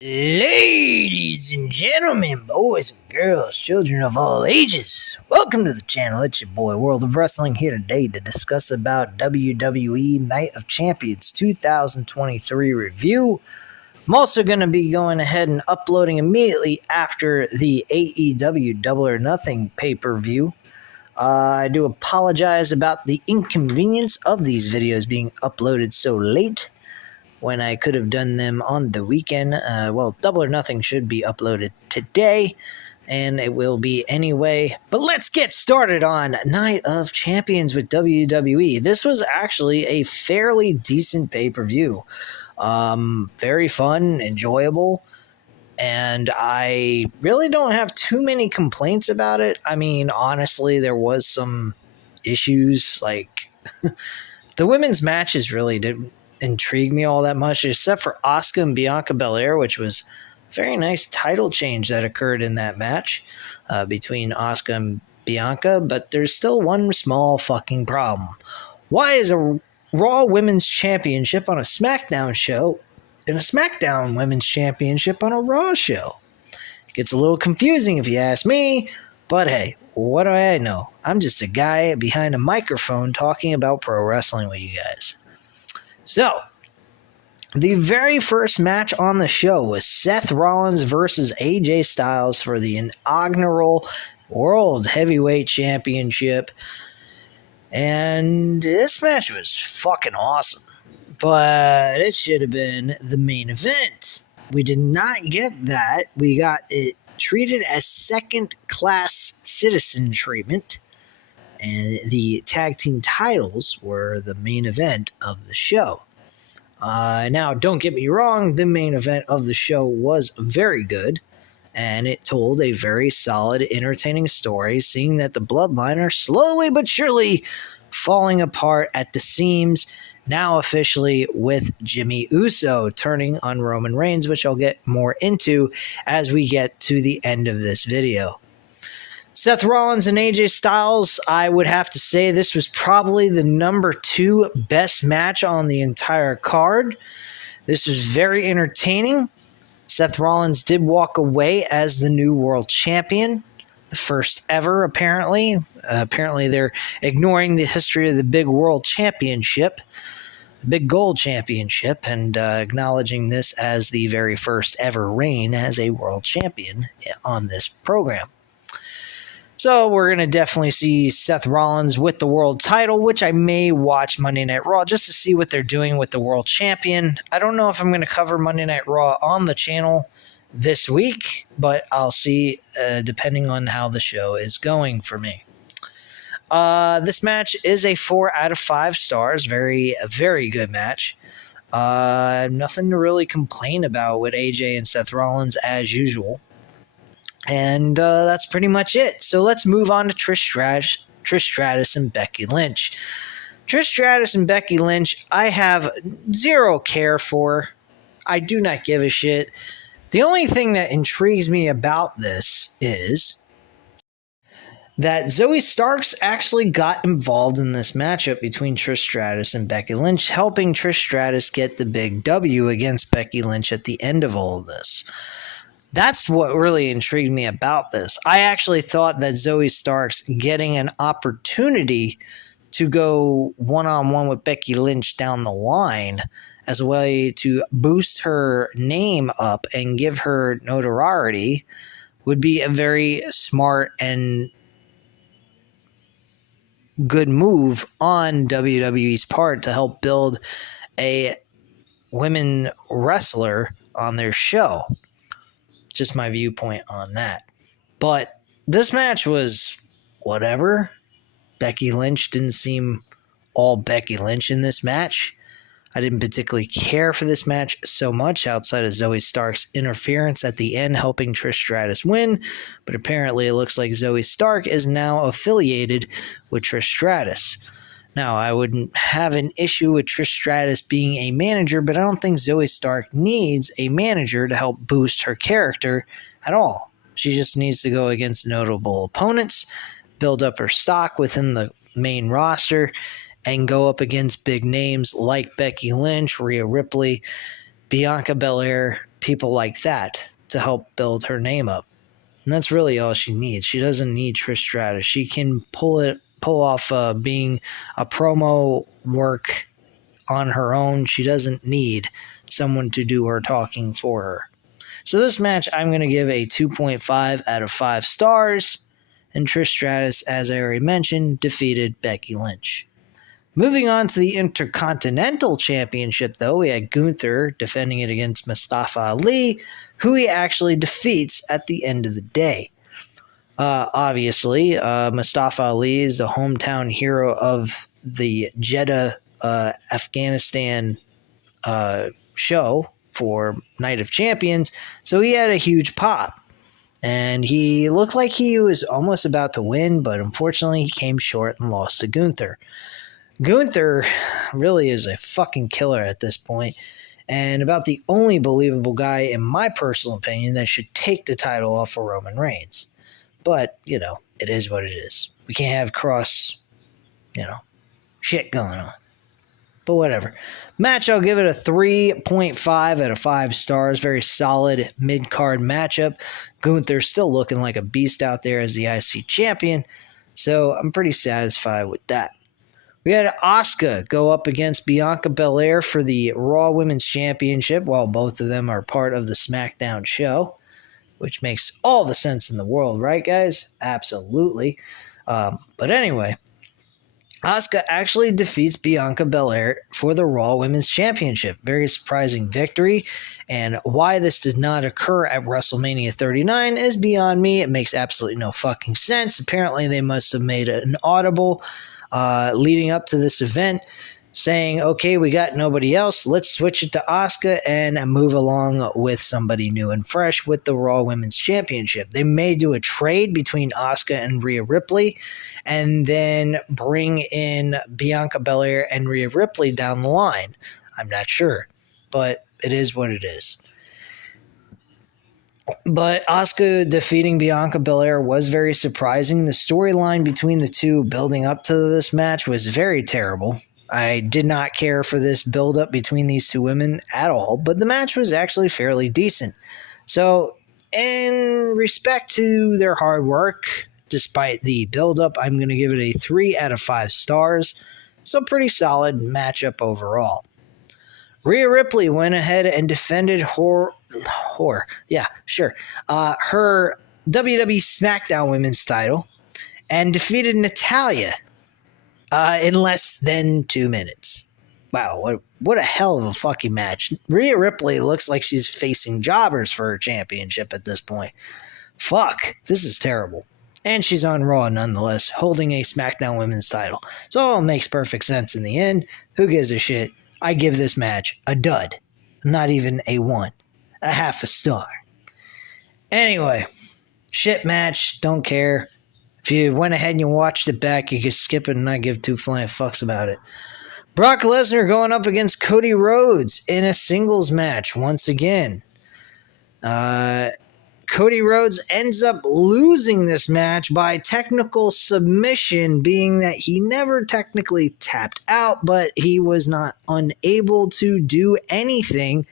Ladies and gentlemen, boys and girls, children of all ages, welcome to the channel. It's your boy World of Wrestling here today to discuss about WWE Night of Champions 2023 review. I'm also going to be going ahead and uploading immediately after the AEW Double or Nothing pay-per-view. I do apologize about the inconvenience of these videos being uploaded so late, when I could have done them on the weekend. Double or Nothing should be uploaded today, and it will be anyway. But let's get started on Night of Champions with WWE. This was actually a fairly decent pay-per-view. Very fun, enjoyable, and I really don't have too many complaints about it. I mean, honestly, there was some issues, like the women's matches really didn't intrigue me all that much, except for Asuka and Bianca Belair, which was a very nice title change that occurred in that match between Asuka and Bianca. But there's still one small fucking problem. Why is a Raw Women's Championship on a SmackDown show and a SmackDown Women's Championship on a Raw show? It gets a little confusing if you ask me, but hey, what do I know? I'm just a guy behind a microphone talking about pro wrestling with you guys. So, the very first match on the show was Seth Rollins versus AJ Styles for the inaugural World Heavyweight Championship. And this match was fucking awesome. But it should have been the main event. We did not get that. We got it treated as second-class citizen treatment. And the tag team titles were the main event of the show. Now, don't get me wrong, the main event of the show was very good, and it told a very solid, entertaining story, seeing that the Bloodline are slowly but surely falling apart at the seams, now officially with Jimmy Uso turning on Roman Reigns, which I'll get more into as we get to the end of this video. Seth Rollins and AJ Styles, I would have to say this was probably the number 2 best match on the entire card. This was very entertaining. Seth Rollins did walk away as the new world champion, the first ever apparently. Apparently they're ignoring the history of the big world championship, the big gold championship, and acknowledging this as the very first ever reign as a world champion on this program. So we're going to definitely see Seth Rollins with the world title, which I may watch Monday Night Raw just to see what they're doing with the world champion. I don't know if I'm going to cover Monday Night Raw on the channel this week, but I'll see depending on how the show is going for me. This match is a 4 out of 5 stars. Very good match. Nothing to really complain about with AJ and Seth Rollins as usual. And that's pretty much it. So let's move on to Trish Stratus and Becky Lynch. Trish Stratus and Becky Lynch, I have zero care for. I do not give a shit. The only thing that intrigues me about this is that Zoe Starks actually got involved in this matchup between Trish Stratus and Becky Lynch, helping Trish Stratus get the big W against Becky Lynch at the end of all of this. That's what really intrigued me about this. I actually thought that Zoe Starks getting an opportunity to go one-on-one with Becky Lynch down the line as a way to boost her name up and give her notoriety would be a very smart and good move on WWE's part to help build a women wrestler on their show. Just my viewpoint on that. But this match was whatever. Becky Lynch didn't seem all Becky Lynch in this match. I didn't particularly care for this match so much outside of Zoe Stark's interference at the end helping Trish Stratus win, but apparently it looks like Zoe Stark is now affiliated with Trish Stratus. Now, I wouldn't have an issue with Trish Stratus being a manager, but I don't think Zoe Stark needs a manager to help boost her character at all. She just needs to go against notable opponents, build up her stock within the main roster, and go up against big names like Becky Lynch, Rhea Ripley, Bianca Belair, people like that to help build her name up. And that's really all she needs. She doesn't need Trish Stratus. She can pull off being a promo work on her own. She doesn't need someone to do her talking for her. So this match, I'm going to give a 2.5 out of 5 stars. And Trish Stratus, as I already mentioned, defeated Becky Lynch. Moving on to the Intercontinental Championship, though, we had Gunther defending it against Mustafa Ali, who he actually defeats at the end of the day. Obviously, Mustafa Ali is the hometown hero of the Jeddah, Afghanistan show for Night of Champions, so he had a huge pop. And he looked like he was almost about to win, but unfortunately he came short and lost to Gunther. Gunther really is a fucking killer at this point, and about the only believable guy, in my personal opinion, that should take the title off of Roman Reigns. But, you know, it is what it is. We can't have cross, shit going on. But whatever. Match, I'll give it a 3.5 out of 5 stars. Very solid mid-card matchup. Gunther's still looking like a beast out there as the IC champion, so I'm pretty satisfied with that. We had Asuka go up against Bianca Belair for the Raw Women's Championship, while both of them are part of the SmackDown show, which makes all the sense in the world, right, guys? Absolutely. But anyway, Asuka actually defeats Bianca Belair for the Raw Women's Championship. Very surprising victory, and why this does not occur at WrestleMania 39 is beyond me. It makes absolutely no fucking sense. Apparently, they must have made an audible leading up to this event, saying, okay, we got nobody else, let's switch it to Asuka and move along with somebody new and fresh with the Raw Women's Championship. They may do a trade between Asuka and Rhea Ripley and then bring in Bianca Belair and Rhea Ripley down the line. I'm not sure, but it is what it is. But Asuka defeating Bianca Belair was very surprising. The storyline between the two building up to this match was very terrible. I did not care for this build-up between these two women at all, but the match was actually fairly decent. So, in respect to their hard work, despite the build-up, I'm going to give it a 3 out of 5 stars. So, pretty solid matchup overall. Rhea Ripley went ahead and defended her WWE SmackDown Women's title and defeated Natalya in less than 2 minutes. Wow, what a hell of a fucking match. Rhea Ripley looks like she's facing jobbers for her championship at this point. Fuck, this is terrible. And she's on Raw nonetheless, holding a SmackDown Women's title. So it all makes perfect sense in the end. Who gives a shit? I give this match a dud. Not even a 1. A half a star. Anyway, shit match, don't care. If you went ahead and you watched it back, you could skip it and not give two flying fucks about it. Brock Lesnar going up against Cody Rhodes in a singles match once again. Cody Rhodes ends up losing this match by technical submission, being that he never technically tapped out, but he was not unable to do anything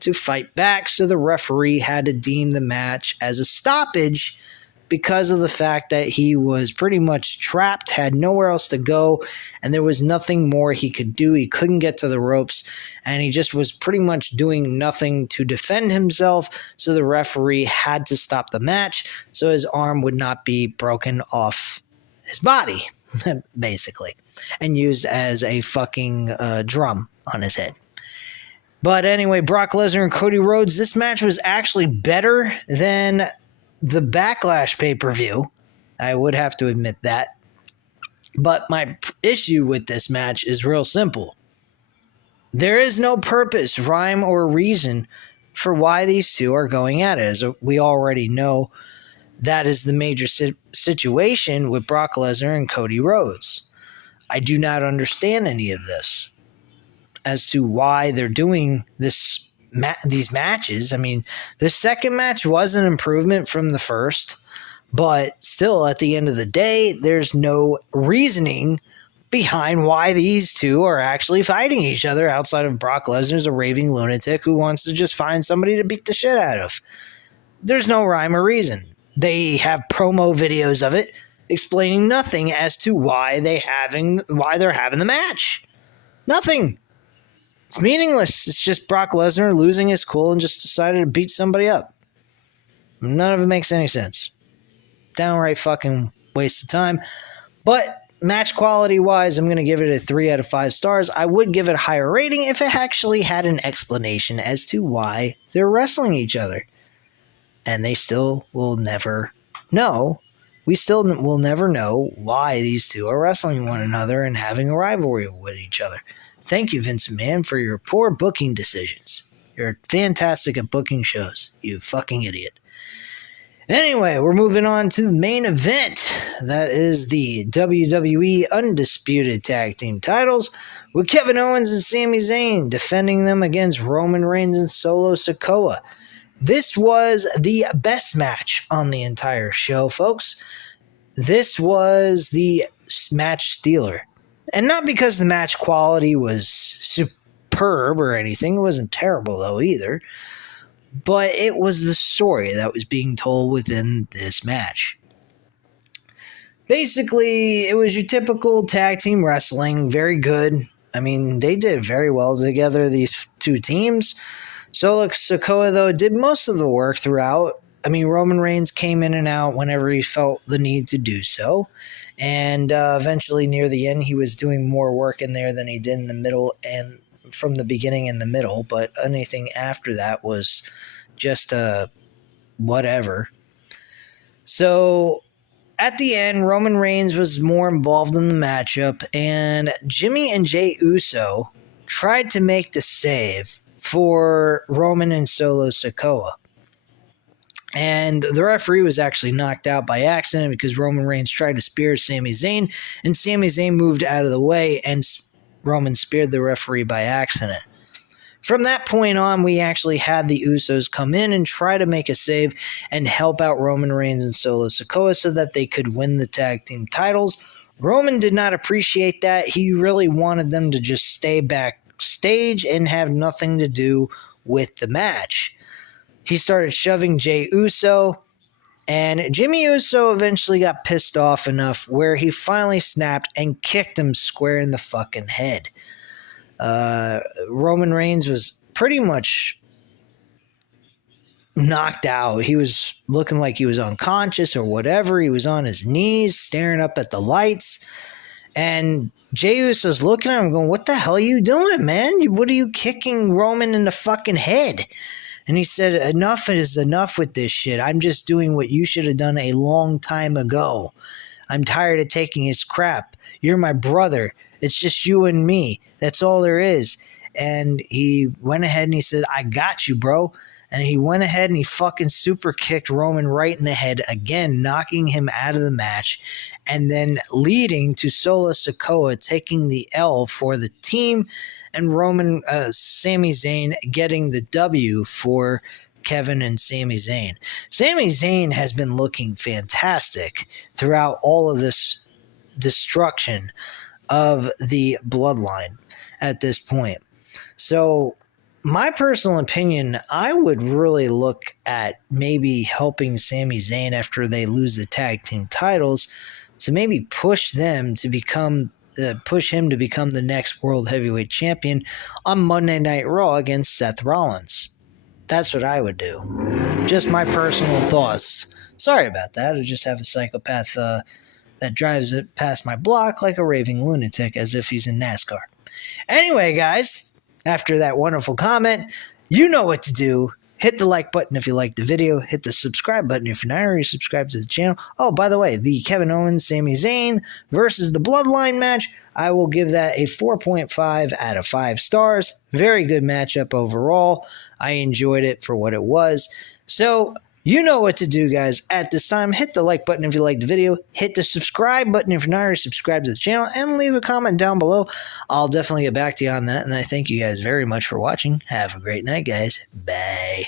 to fight back, so the referee had to deem the match as a stoppage because of the fact that he was pretty much trapped, had nowhere else to go, and there was nothing more he could do. He couldn't get to the ropes, and he just was pretty much doing nothing to defend himself, so the referee had to stop the match so his arm would not be broken off his body, basically, and used as a fucking drum on his head. But anyway, Brock Lesnar and Cody Rhodes, this match was actually better than the Backlash pay-per-view. I would have to admit that. But my issue with this match is real simple. There is no purpose, rhyme, or reason for why these two are going at it. As we already know, that is the major situation with Brock Lesnar and Cody Rhodes. I do not understand any of this as to why they're doing these matches. I mean, the second match was an improvement from the first, but still, at the end of the day, there's no reasoning behind why these two are actually fighting each other outside of Brock Lesnar's a raving lunatic who wants to just find somebody to beat the shit out of. There's no rhyme or reason. They have promo videos of it explaining nothing as to why they're having the match. Nothing. It's meaningless. It's just Brock Lesnar losing his cool and just decided to beat somebody up. None of it makes any sense. Downright fucking waste of time. But match quality wise, I'm going to give it a 3 out of 5 stars. I would give it a higher rating if it actually had an explanation as to why they're wrestling each other. And they still will never know. We still will never know why these two are wrestling one another and having a rivalry with each other. Thank you, Vince McMahon, for your poor booking decisions. You're fantastic at booking shows, you fucking idiot. Anyway, we're moving on to the main event. That is the WWE Undisputed Tag Team titles, with Kevin Owens and Sami Zayn defending them against Roman Reigns and Solo Sikoa. This was the best match on the entire show, folks. This was the match stealer. And not because the match quality was superb or anything. It wasn't terrible, though, either. But it was the story that was being told within this match. Basically, it was your typical tag team wrestling. Very good. I mean, they did very well together, these two teams. Solo Sikoa, though, did most of the work throughout. I mean, Roman Reigns came in and out whenever he felt the need to do so. And eventually, near the end, he was doing more work in there than he did in the middle and from the beginning in the middle. But anything after that was just whatever. So at the end, Roman Reigns was more involved in the matchup. And Jimmy and Jey Uso tried to make the save for Roman and Solo Sikoa. And the referee was actually knocked out by accident because Roman Reigns tried to spear Sami Zayn, and Sami Zayn moved out of the way, and Roman speared the referee by accident. From that point on, we actually had the Usos come in and try to make a save and help out Roman Reigns and Solo Sikoa so that they could win the tag team titles. Roman did not appreciate that. He really wanted them to just stay backstage and have nothing to do with the match. He started shoving Jey Uso, and Jimmy Uso eventually got pissed off enough where he finally snapped and kicked him square in the fucking head. Roman Reigns was pretty much knocked out. He was looking like he was unconscious or whatever. He was on his knees staring up at the lights, and Jey Uso's looking at him going, "What the hell are you doing, man? What are you kicking Roman in the fucking head?" And he said, "Enough is enough with this shit. I'm just doing what you should have done a long time ago. I'm tired of taking his crap. You're my brother. It's just you and me. That's all there is." And he went ahead and he said, "I got you, bro." And he went ahead and he fucking super kicked Roman right in the head again, knocking him out of the match, and then leading to Solo Sikoa taking the L for the team, and Sami Zayn getting the W for Kevin and Sami Zayn. Sami Zayn has been looking fantastic throughout all of this destruction of the bloodline at this point. So, my personal opinion, I would really look at maybe helping Sami Zayn after they lose the tag team titles to maybe push him to become the next World Heavyweight Champion on Monday Night Raw against Seth Rollins. That's what I would do. Just my personal thoughts. Sorry about that. I just have a psychopath that drives it past my block like a raving lunatic as if he's in NASCAR. Anyway, guys, after that wonderful comment, you know what to do. Hit the like button if you liked the video. Hit the subscribe button if you're not already subscribed to the channel. Oh, by the way, the Kevin Owens, Sami Zayn versus the Bloodline match, I will give that a 4.5 out of 5 stars. Very good matchup overall. I enjoyed it for what it was. So, you know what to do, guys. At this time, hit the like button if you liked the video. Hit the subscribe button if you're not already subscribed to the channel. And leave a comment down below. I'll definitely get back to you on that. And I thank you guys very much for watching. Have a great night, guys. Bye.